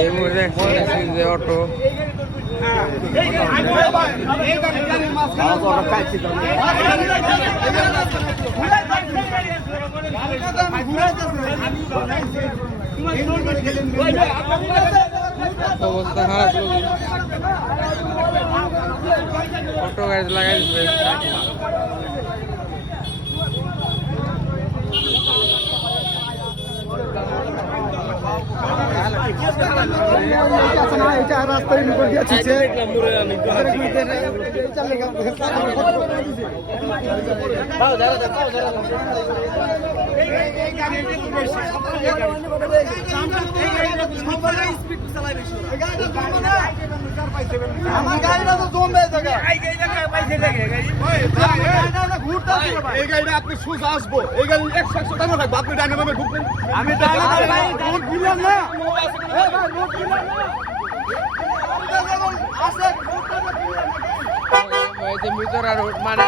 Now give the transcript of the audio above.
এই মুহূর্তে দেখছি যে অটো অবস্থা খারাপ অটো গাড়ি লাগাই দিচ্ছে রাস্তায় আমার গাড়িটা তো জমবে এই গাড়িটা আপনি সুজ আসবো এই গাড়ি 100 টাকা থাকবো আপনি ডাইনে বামে ঢুকবেন আমি রোড দিলাম না ভিতর আর মানে